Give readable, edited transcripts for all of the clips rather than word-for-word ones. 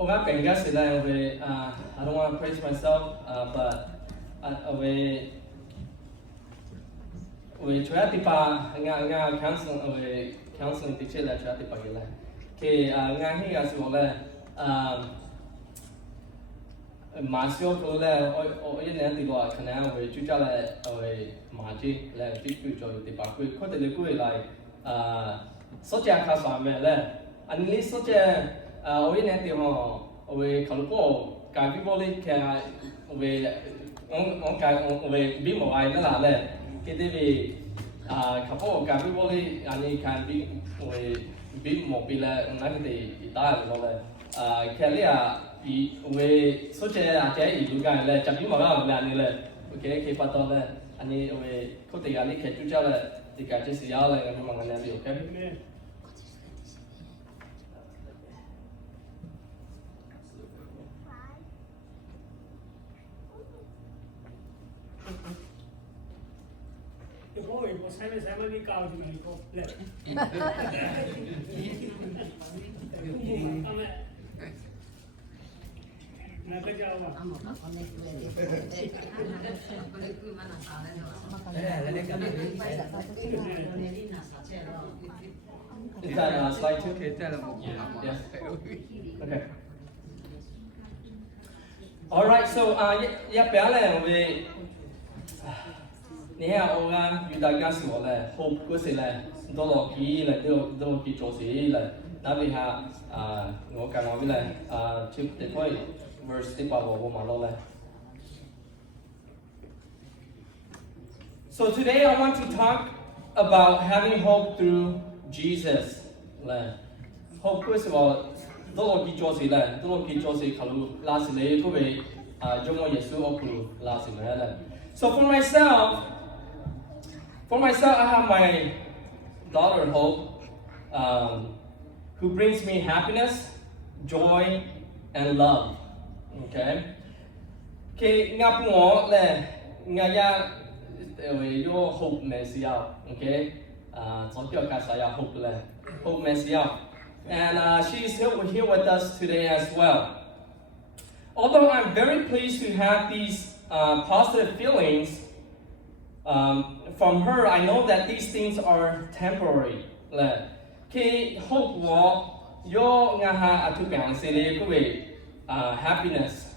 Okay, guys, I don't want to praise myself, but we try to counseling teacher that try to pagila. Okay, ngahi as well. Masio ko le o yen ti lo kana we chu cha le ma ji le ti chu jo ti pa ku ko de le ku lai so ja kha sa me le an li so ja o yen ti ho we ka lu po ka bi bo le ka we on ka we bi mo ai na la le ki de bi ka po ka bi bo le ani kan bi we bi mo bi la na ki de ta lo le ka le we so che a che I lu ga le cha bi ma ga ma ni le okay ke pa to le ani we ko te ga li ke chu cha le ti ka che si ya le ga ma ga ne bi okay Poi sai di causa medico. Is that slide 2? Yes. Okay. All right. So yeah, we. Nè ông như đại gia sử là hộp của sự là đô lô ký là đô ký chỗ gì là đã bị hạ ngõ cả nói với là chụp để thôi verse tiếp vào bộ mà lâu là. So today I want to talk about having hope through Jesus là hope của sự là đô lô ký chỗ gì là đô lô ký chỗ gì khẩu là sự lấy của về trong ngôi Giêsu ở khu là sự này là. So For myself, I have my daughter Hope, who brings me happiness, joy, and love. Okay. Okay, ngap ngo le ngaya yo Hope mesiao. Okay. So pio ka saya Hope le Hope mesiao, and she's here with us today as well. Although I'm very pleased to have these positive feelings. From her, I know that these things are temporary. Khi hope wo yo nga ha atu piang se le ko we happiness.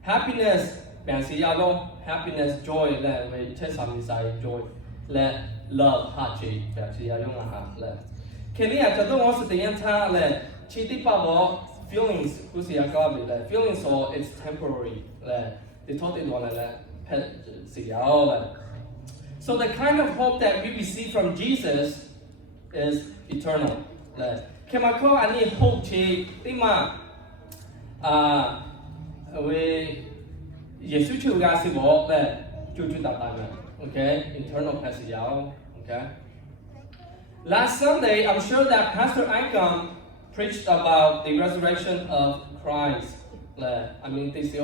Happiness piang se ya lo happiness joy le we che sam sai joy le love ha chi piang se ya yo nga ha le. Khi ni a cha do wo se de yan cha le chi ti pa wo feelings ku se ya ka bi le feelings so it's temporary le de thought it one le. So the kind of hope that we receive from Jesus is eternal. Kemako ani hope chi tima we Yesu chu ga si bo le chu chu ta ta okay eternal pasiyao okay. Last Sunday I'm sure that Pastor Aipong preached about the resurrection of Christ. I mean this is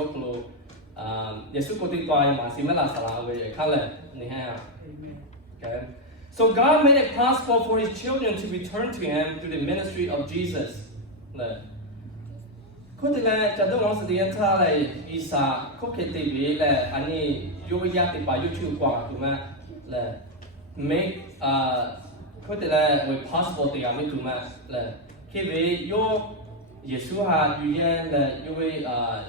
okay. So God made it possible for His children to return to Him through the ministry of Jesus. Make possible Yesu ha yu yan le yu wei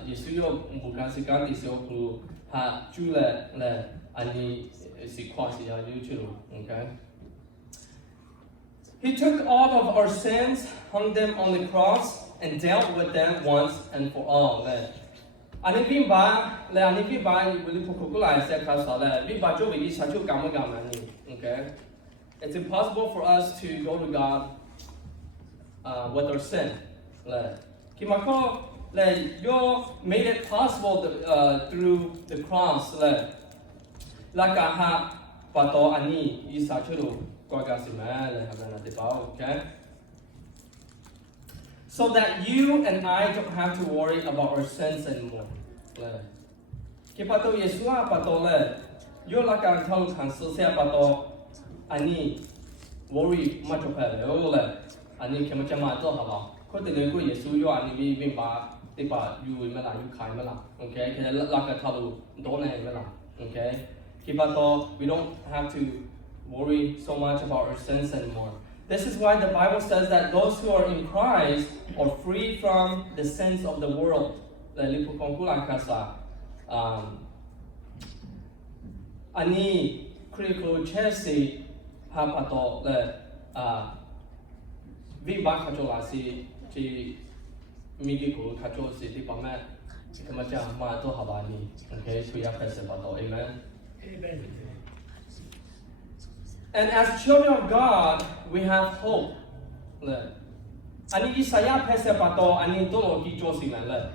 Yesu yo mu kan si kan ti so kru ha chu le ani si kwa si ya yu chu okay. He took all of our sins, hung them on the cross, and dealt with them once and for all. Ani bi ba yu li pu ku la se ka sa le bi ba jo bi sa chu ga ma ni okay. It's impossible for us to go to God with our sin. Kimako yo made it possible through the cross. Lakaha pato ani isa churu okay. So that you and I don't have to worry about our sins anymore. Kipato Yesua pato yo la ka thau khan so se pa to ani worry much of it ole ani ke ma chama to ha ba ko te le ko yesu yo ani bi bin ba te ba yu wi ma la yu khai ma la okay ke la ka thau do na ma la okay ke ba to we don't have to worry so much about our sins anymore. This is why the Bible says that those who are in Christ are free from the sins of the world. Ani critical chesi hapato le vi ba khajola si chi migi ko khajo si ti pa ma kama cha ma to habani okay so ya pese ba to amen. Amen. And as children of God, we have hope. Ani Isaiah pese pato ani dolo ki josi man.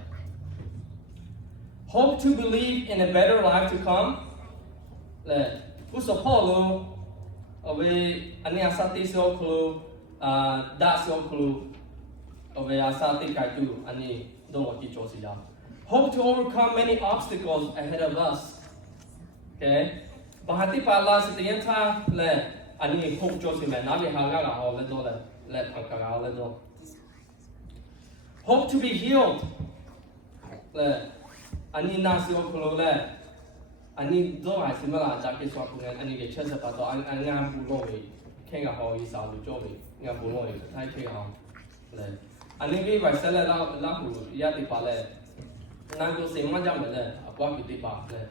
Hope to believe in a better life to come. Uso polo ove ani asati so klu da so klu ove asati kaitu ani dolo ki josi ya. Hope to overcome many obstacles ahead of us. Okay? Bahati pala setienta le ani hope josi man nabi haga la ho le do le phaka le do. Hope to be healed. Le ani nasio klo le ani do ai simala ja ke so ku ani ke chesa pa do an nga bu lo we kenga ho yi sa lu jo we nga bu lo we thai ke ho le ani bi ba sala la hu ya ti pa le na go se ma ja me le apwa ki ti pa le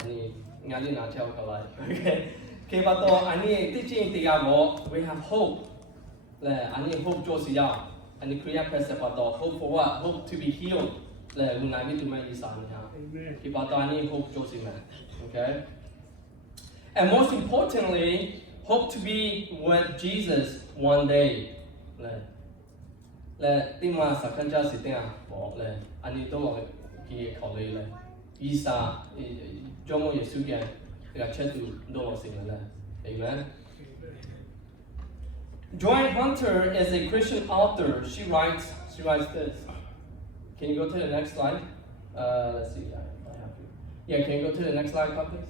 ani nga li na chao ka lai okay ke ba to ani ti chin ti ga mo we have hope le ani hope jo si ya ani kriya pesa pa to hope for what hope to be healed le una bi tu ma yi sa ni ha ke ba to ani hope jo si ma okay and most importantly hope to be with Jesus one day le ti ma sa kan ja si te a bo le ani to lo ki khao le le yi sa jo mo yesu ke ga chet tu do lo si le amen. Joy Hunter is a Christian author. She writes this. Can you go to the next slide? Let's see. Yeah, can you go to the next slide, please?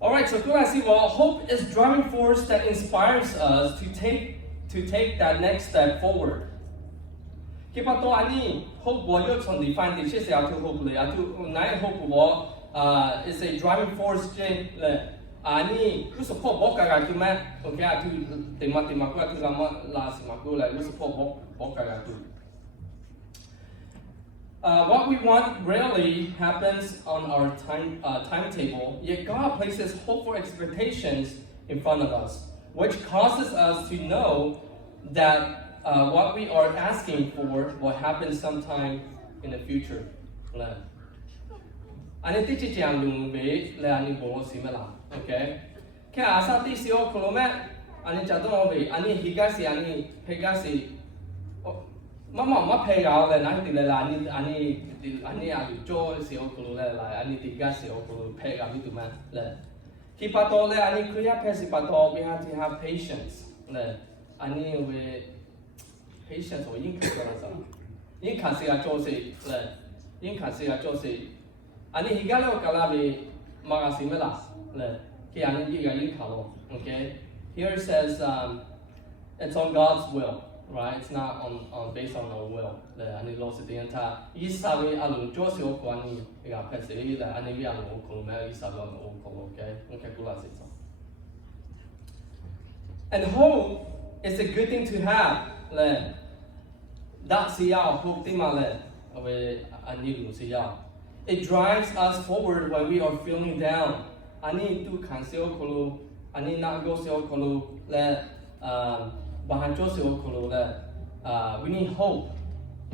All right, so hope is driving force that inspires us to take that next step forward. Kipato ani hope wo yo chon di find the chese atu hope le atu nai hope wo is a driving force le ani ku support bo ka tu ma okay atu tema ko atu la si ma ko la ku support bo ka tu. What we want rarely happens on our timetable, yet God places hopeful expectations in front of us, which causes us to know that what we are asking for will happen sometime in the future. Ani tichi chiang lung be le ani bolo simela, okay? Kaya asa ti si o kolomet ani chadong be ani higasi ani pegasi ma pega le na ti le ani ali jo si o kolo le la ani higasi o kolo pega bitu ma le. Kipato le ani kriya pesi pato we have to have patience le ani we patience or yin kasi a josi le yin kasi a josi ani higalo kalabi magasimela le ki ani yiga yin kalo okay here it says it's on God's will right it's not on based on our will le ani lo se dienta isabe alu josi o kwani ga pese le ani bi alu ko me isabe o ko okay kula se so and hope is a good thing to have le that siya hope ti male awe ani lu siya. It drives us forward when we are feeling down. Ani tu kan seo kolo, ani na go seo kolo le bahanjo seo kolo le. We need hope,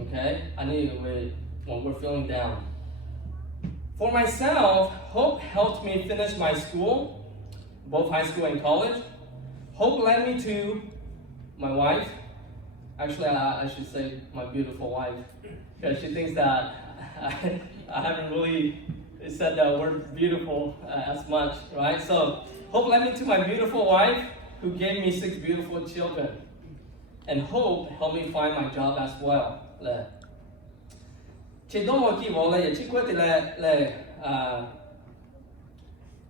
okay? Ani when we're feeling down. For myself, hope helped me finish my school, both high school and college. Hope led me to my wife. Actually, I should say my beautiful wife, because she thinks that I haven't really said that word beautiful as much, right? So, hope led me to my beautiful wife, who gave me 6 beautiful children. And hope helped me find my job as well.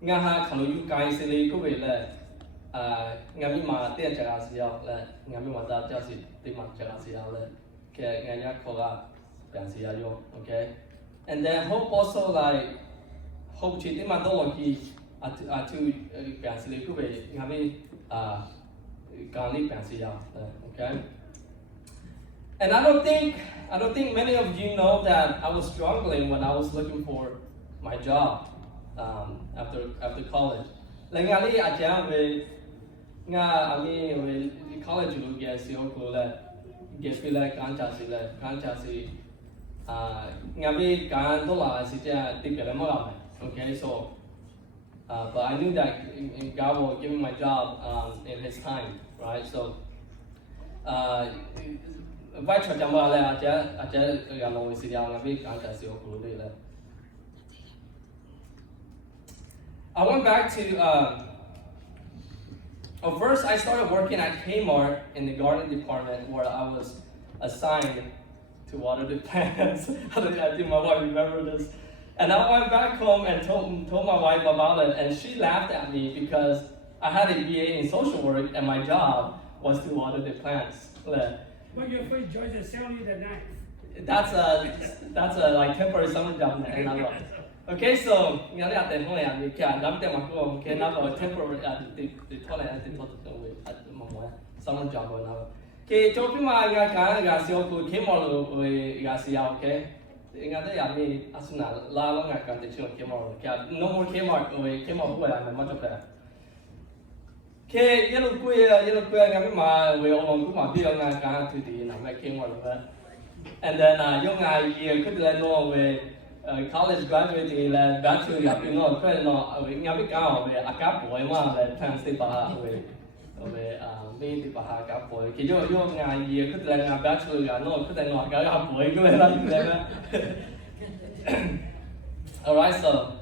nga ha kalau you guys le ko we le nga mi ma te cha si ya le nga mi ma da cha si te ma cha si ya le ke nga ya ko la pian si ya yo okay and then hope also like hope chi te ma do lo ki atu pian si le ko we nga mi ga li pian si ya okay and I don't think many of you know that I was struggling when I was looking for my job after college. Like nga li aja we nga we college lu ge si ho ko le ge fi le kan cha si nga mi kan do la si ja ti pe le mo la okay so but I knew that God will give me my job in His time, right? So vai cho chăm ba le aja ga lo si ya nga mi kan cha si ho ko le I went back to first I started working at Kmart in the garden department where I was assigned to water the plants. I think my wife remember this. And I went back home and told my wife about it, and she laughed at me because I had a BA in social work and my job was to water the plants. When your first job to sell you the knife. That's a like temporary summer job and I okay, so nga le ate hong ya mi kya lam te ma ko ke na ko temporary the thole ate to we at mo summer job na ke cho pi ma ga sio ko ke mo lo we ga si ya okay nga te ya mi asuna la lo nga kan te chon ke mo kya no more ke mo ko ya ma to ka ke yelo ku nga mi ma we on ku ma bi nga ka tu di na me ke mo lo and then yo nga ye ku le no we college graduate là bachelor gặp you know cái nó nghe biết cao về ác boy mà về thằng sĩ bà về bên sĩ bà ác boy cái yo ngày gì cái là ngày bachelor là nó cái là nó ác boy cái là alright so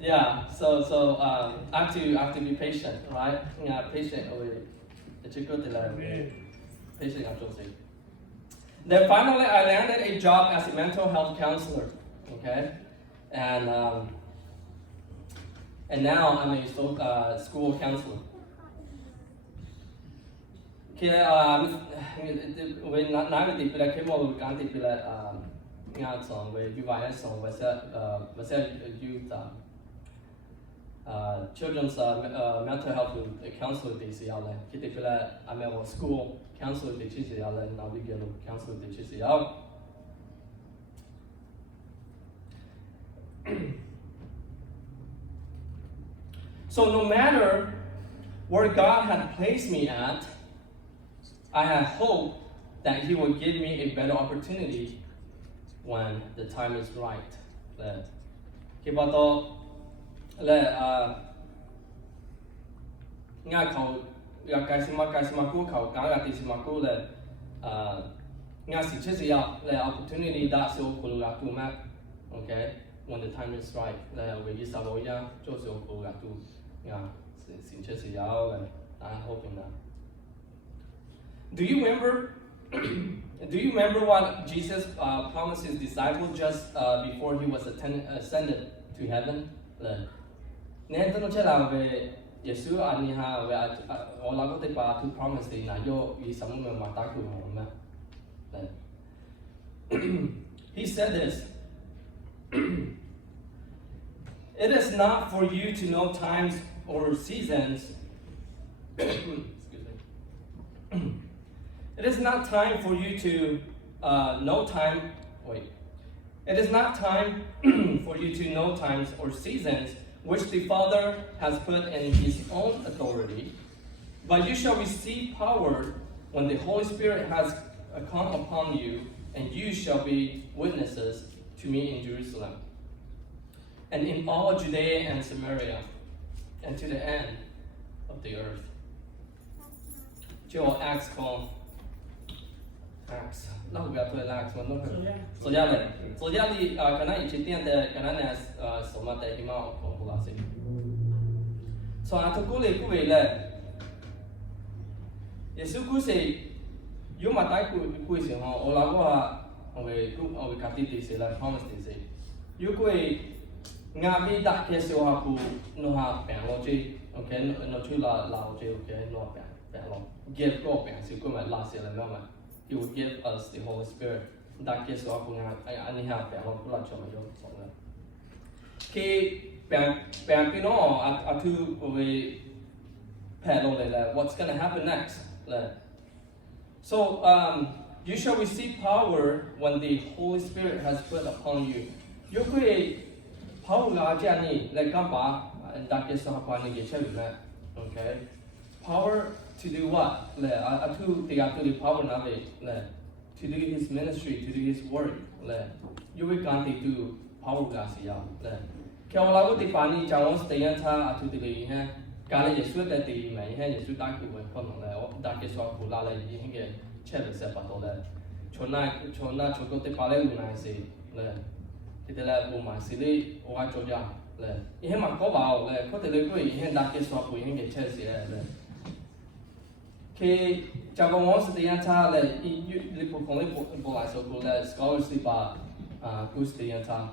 yeah so I have to be patient right nghe patient về chỉ có thể là patient gặp trong Then finally, I landed a job as a mental health counselor, okay, and now I'm a school counselor. Okay, when nói về thì là cái mô cái thì là nghe xong về như vậy xong về sẽ youth children's mental health counselor thì sẽ là cái thì là I'm a school counselor thì sẽ là nào đi cái counselor thì sẽ là So no matter where God had placed me at, I had hope that He would give me a better opportunity when the time is right. Khi bao tô là nga khẩu cái gì mà cú khẩu cả cái gì mà cú là nga sự chết gì là opportunity đã số cú là cú mà okay when the time is right là vì cái sao vậy cho số cú là cú nga sự chết gì là I'm hoping that. Do you remember what Jesus promised His disciples just before He was ascended to heaven? Nên tôi nói là về Giêsu anh ha về ở là có thể bảo thứ promise thì là do ý sống người mà ta cứ hồn mà. He said this. It is not for you to know times or seasons. Excuse me. It is not time for you to know time. Wait. It is not time for you to know times or seasons which the Father has put in His own authority, but you shall receive power when the Holy Spirit has come upon you, and you shall be witnesses to me in Jerusalem, and in all Judea and Samaria, and to the end of the earth. Cho Acts con. Acts. Lahu gặp tôi là Acts mà nó số ra này. Số ra thì cái này chỉ tiên de cái này là số mà để cái màu của là gì. So anh tôi cố về là Giêsu cố sẽ dù mà tại cố sẽ họ ở là về cái tí thì sẽ là promise thì sẽ dù cố ngabi dak ke so ha pu no ha pen lo ji okay no chu la ji okay no pen lo give go pen si ko ma la se la no ma he will give us the Holy Spirit dak ke so ha pu nga ani ha pen lo ku la cho ma yo so la ke pen pi no a tu we pen lo le what's going to happen next so you shall receive power when the Holy Spirit has put upon you you could power la ja ni le kam pa da ke so pa ni ke che bi ma okay power to do what le atu the power na le to do his ministry to do his work le you will can't do power ga si ya le ke la ko ti pa ni cha won ste yan cha atu ti le ha ka le yesu de ti ma ha yesu da ki wen ko le da ke so pu la le yin ke che le se pa to le chona cho ko te pa le lu na si le thì là bộ mà xử lý qua chỗ giờ là ihe mà có vào là có thể lấy cái ihe đặt cái số của ihe cái chơi gì là khi cho con ngón sự tiền cha là lấy bộ không lấy bộ lại số của là scholarship à course tiền cha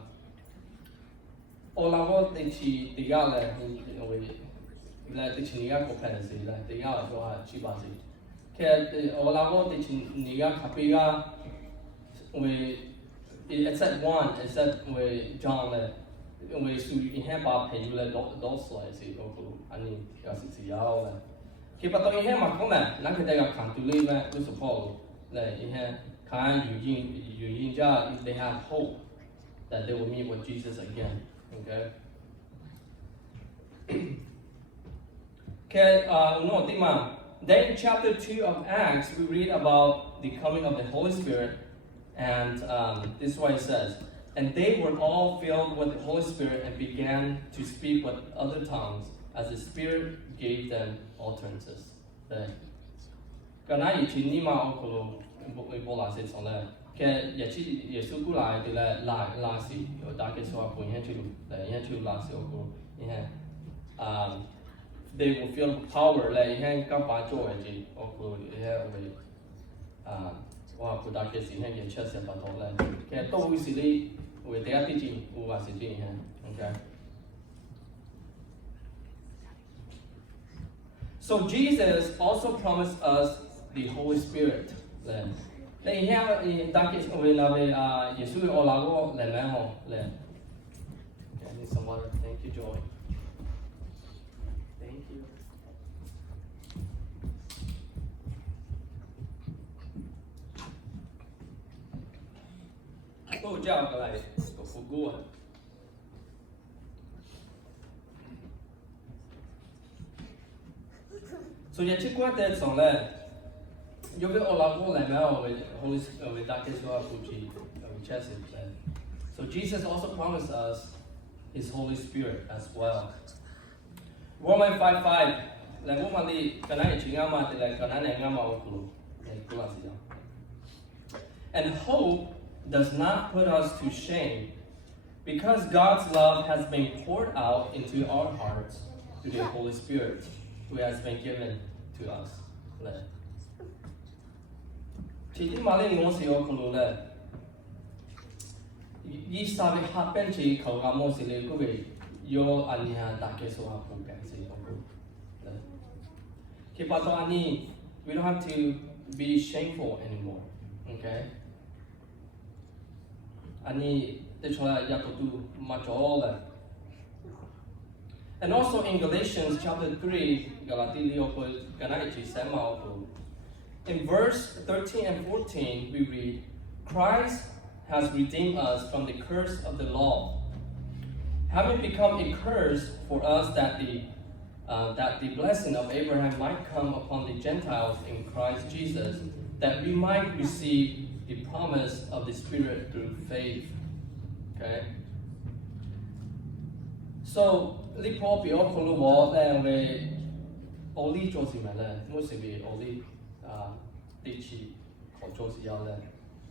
ở là có để chỉ tiền là để chỉ tiền có phải gì là tiền là cho chỉ bảo gì khi ở là có để chỉ tiền copy ra về except one, except with John, we should have our pay you let those like see go ani kasi siyaw la. Khi bắt đầu ihe mà không nè, nãy khi đại khẳng tu lý mà tôi support là ihe khán yu yin ra they have hope that they will meet with Jesus again. Okay. Okay, no, then in chapter 2 of Acts we read about the coming of the Holy Spirit. And this is what it says. And they were all filled with the Holy Spirit and began to speak with other tongues as the Spirit gave them utterances. Cái này chỉ ni mà ông cô bố là sẽ xong là cái Giêsu cũng lại thì là gì ở đại cái số của những chú là sẽ ông cô they will feel power là những các bạn cho cái gì ông cô những哇，不大嘅事呢，嘅出成佛堂咧，其實都會是啲會第一啲字，會話是啲嘢，OK。So Jesus also promised us the Holy Spirit 咧。你而家大嘅會嗱嘅耶穌我嗱個嚟名號咧。Okay, need some water. Thank you, Joy. Thank you. 都叫过来个复古啊。所以这关的上嘞，有个我老公来嘛，我大概说估计我确实嘞。So Jesus also promised us His Holy Spirit as well. Romans 5:5，来我们的可能也听嘛，的来可能也嘛我古老是讲。And hope does not put us to shame, because God's love has been poured out into our hearts through the Holy Spirit, who has been given to us. 其實馬來我是有可能咧，伊沙比哈邊只求阿摩是你嗰個有安尼下大家所下普遍是有個，其實到安尼 we don't have to be shameful anymore, okay? Ani and also in Galatians chapter 3, in verse 13 and 14 we read, Christ has redeemed us from the curse of the law, having become a curse for us that the blessing of Abraham might come upon the Gentiles in Christ Jesus, that we might receive the promise of the Spirit through faith. Okay? So, li po bi o kolu wo le we oli jo si ma le, mo si bi oli ti chi ko jo si ya le.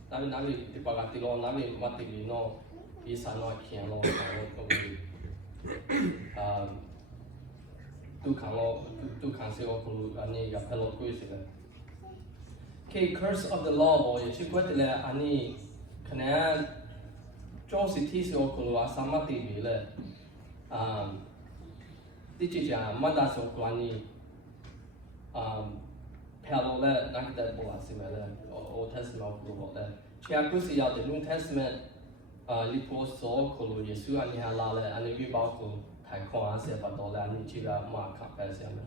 Na bi ti pa ga ti lo na bi ma ti bi no i sa no kian lo ko bi tu kan se o kolu ani ya pelo ku si le. Okay, curse of the law boy, she got the ani kana jo si ti se o kolu a samati bi le. 第几家马达所管理漂流了那个的不是么了，Old Testament 不好的，其他故事要的 New Testament 里波所可能耶稣安尼下拉了，安尼预报可太看啊些不多了，安尼去了马卡白些么。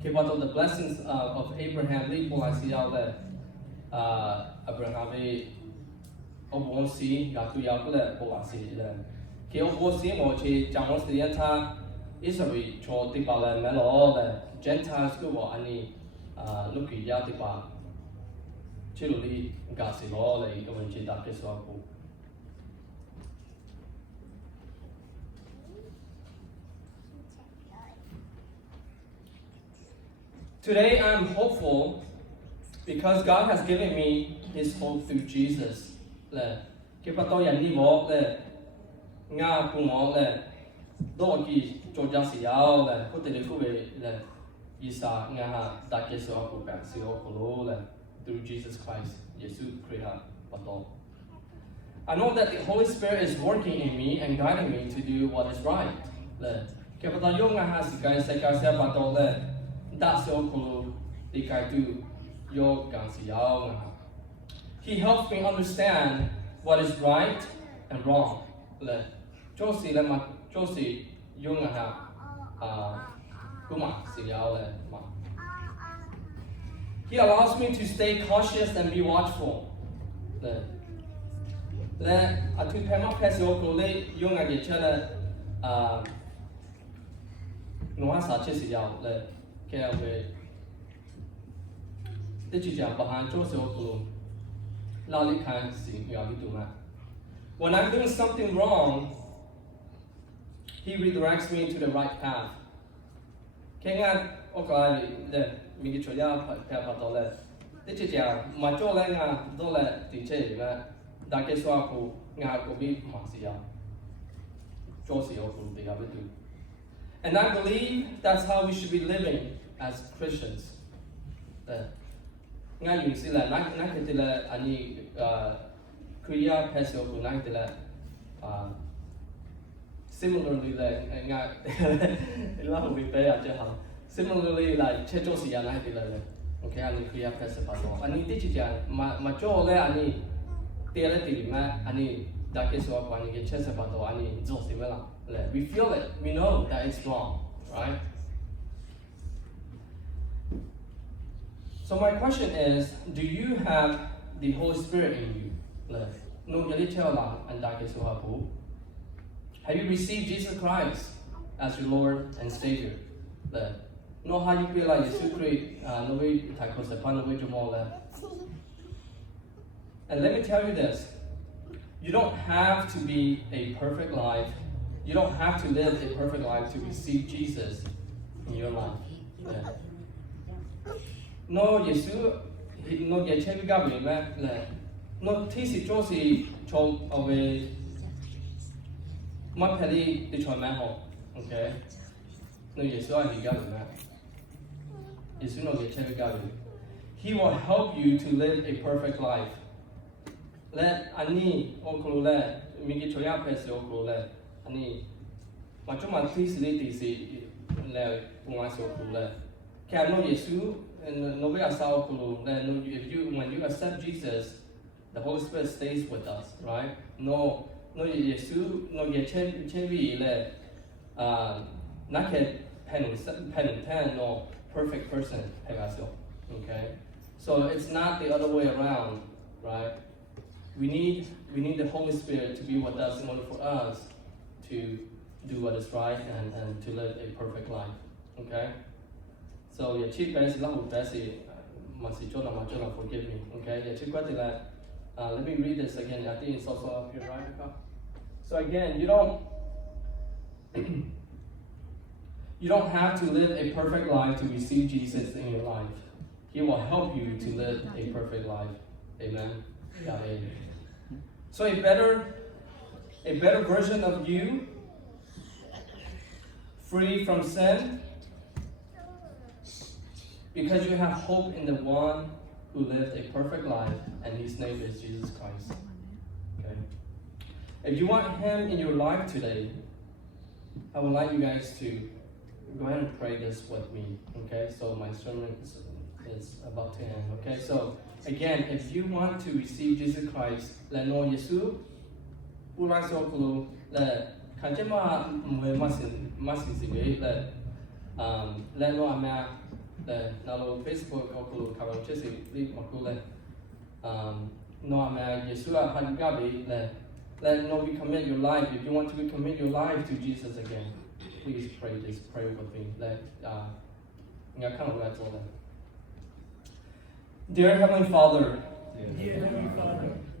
Okay, what are the blessings of Abraham? 里波是要的，Abraham 的我是要都要个了，波是了。Okay, 我是我去讲我是人他。Israel 做啲白咧，咩咯咧 ？Gentiles 嗰個安尼碌佢有啲白，即係啲價錢攞嚟咁樣接搭嘅所有。Today I'm hopeful because God has given me His hope through Jesus 咧。佢不多人呢我咧，啱半我咧，多佢。做家事要嘞，或者你父辈嘞，以撒伢哈大家所不干，所可罗嘞，through Jesus Christ，耶稣créa不多。I know that the Holy Spirit is working in me and guiding me to do what is right 嘞。佢不但用伢哈是干世界上不多嘞，大所可罗理解到有干事要伢哈。He helps me understand what is right and wrong 嘞，就是嘞嘛，就是。用下kuma siyaw le ma. He allows me to stay cautious and be watchful. Le atu pema pesio ko le yung age chela noa sa che siyaw le kaya we de chi jia bahan jo sio ko la li kan si ya li tu ma. When I'm doing something wrong, He redirects me to the right path. Kenga okay le mi cho ya pa to le. De che ja ma cho le nga do le ti che nga da ke so ko nga ko bi ma si ya. Jo si yo ko de ga du. And I believe that's how we should be living as Christians. Nga yu si la na ke te le ani kriya pesio ko na te le Similarly, Similarly, like checho siya na hiti lele. Okay, ani kriya pesa pato. Ani tichi jan macho le ani tele tili ma ani dake so ako ani ke chesa pato ani zo si mela. We feel it. We know that it's wrong, right? So my question is, do you have the Holy Spirit in you? No yali chela and dake so hapu. Have you received Jesus Christ as your Lord and Savior? No, how you feel like Jesus Christ, no way to tackle the fun way to more. And let me tell you this: you don't have to be a perfect life. You don't have to live a perfect life to receive Jesus in your life. No, Jesus, no, get check Gabriel, no, Tisi Josie told away. My petty the home, okay? No, yes, I got it, man. Yes, you know, get check He will help you to live a perfect life. Let Ani Okule, Migi Choya Pes Okule, Ani Machuma Tis Liti, Le Pumaso Kule. Can no Yesu and Novia Sao Kulu, then when you accept Jesus, the Holy Spirit stays with us, right? No, Yesu, no Yechevi le not pen no perfect person, okay? So it's not the other way around, right? We need the Holy Spirit to be with us in order for us to do what is right and to live a perfect life, okay? So yeah, cheap basi lahu basi masi forgive me, okay? Yeah, cheap let me read this again. I think it's also up here, right? So again, you don't have to live a perfect life to receive Jesus in your life. He will help you to live a perfect life. Amen. Amen. So a better version of you, free from sin, because you have hope in the one who lived a perfect life, and his name is Jesus Christ. Okay. If you want Him in your life today, I would like you guys to go ahead and pray this with me. Okay, so my sermon is about to end. Okay, so again, if you want to receive Jesus Christ, let know Yesu, Ula Sokulu, let Kanjema Masin, let know Ama, let Lahu Facebook Okulu Karo Chesi, leave Makule, no Ama Yesua Hagabi, let know we commit your life. If you want to commit your life to Jesus again, please pray this prayer with me. Dear Heavenly Father,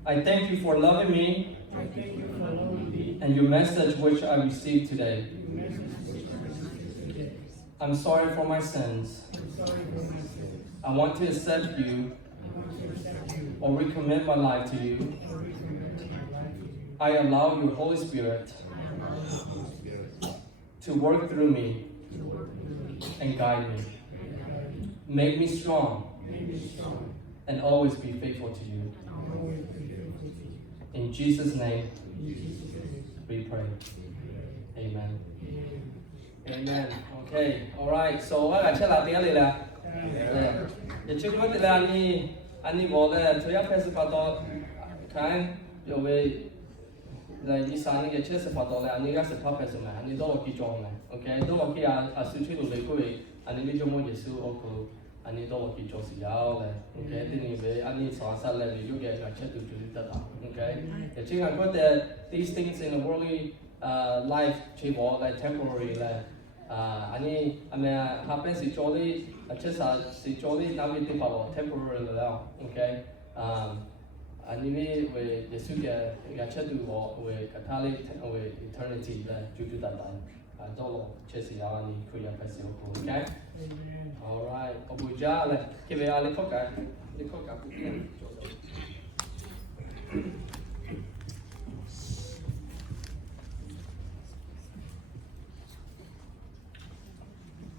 I thank you for loving me and your message which I received today. I'm sorry for my sins. I want to accept you or recommit my life to you. I allow your Holy Spirit to work through me and guide me. Make me strong and always be faithful to you. In Jesus' name, we pray. Amen. Amen. Okay. All right. So I got tell out the other there. The children that I need all that. So you have to pass kind of way. Like this, I need a chest of $4. I need a puppet man. I need all the job man. Okay. Don't work here. I switch to the way. I need to more Yesu or I need all the jobs. Okay. Anyway, I need some salary. You get a check to do that. Okay. The thing I got that these things in the worldly life, like temporary. I mean, happen si jolly. I just si jolly. Now we think about temporary. Okay. I need we Yesu get check to with Catholic with eternity. To do that. I don't chase it out and create a festival. Okay. All right. Obuja, like give it a little cook.